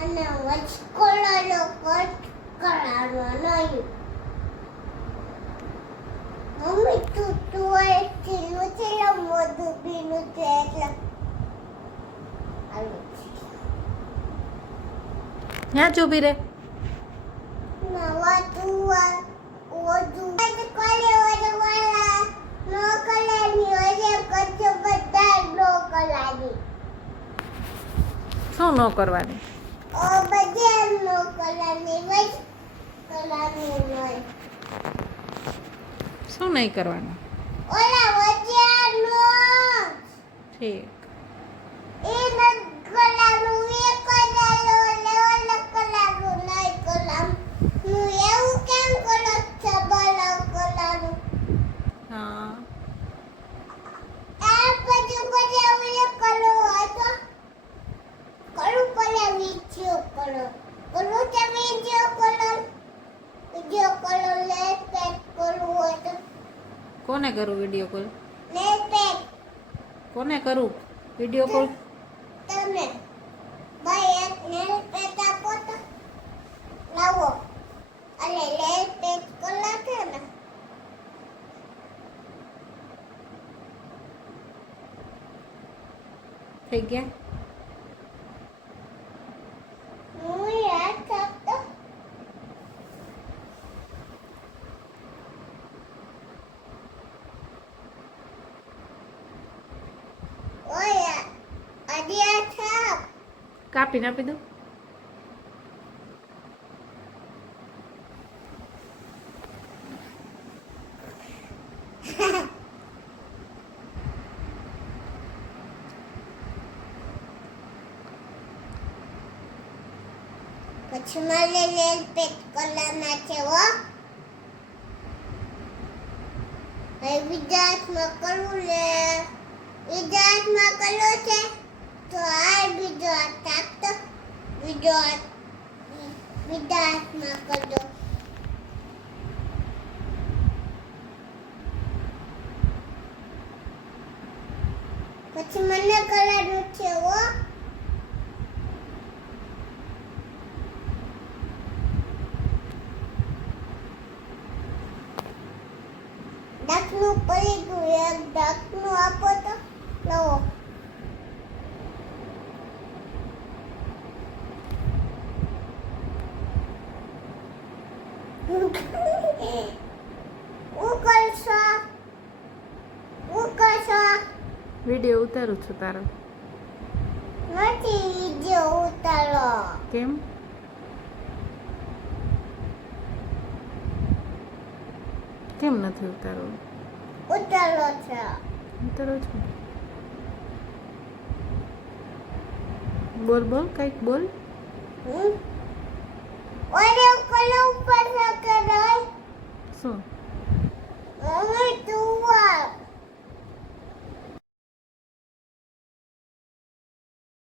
અને વચ કરવાનો કટ કરવાનો નહીં મમ્મી તું તું એ ટીલું છે ને મોઢું ભીનું છે એટલે આવું છે. ત્યાં જ ઊભી રહે શું ન કરવાની શું નહીં કરવાનું તો? કોને કરું વીડિયો કોલ કોને કરું? Video call? તમે ભાઈ એક નેલ પેક આપો તો. લાવો. અલે નેલ પેક કલા છે ને? થઈ ગયા? કાપીને આપી દઉં. મારે નેલ પેક કરવાના છે બીજા હાથમાં કરવું લે બીજા હાથમાં છે? તો આ બીજો આપતો બીજો બીજા હાથમાં કરજો પછી મને કરવાનું છે હો. ડાકનું પડી ગયું એક ડાકનું આપો તો. લવો. વીડિયો ઉતારું છું તારો. નથી વીડિયો ઉતારો કેમ? કેમ નથી ઉતારો ઉતારો છે. ઉતારો છું. બોલ બોલ કંઈક બોલ? ઓરે કલો ઉપર ન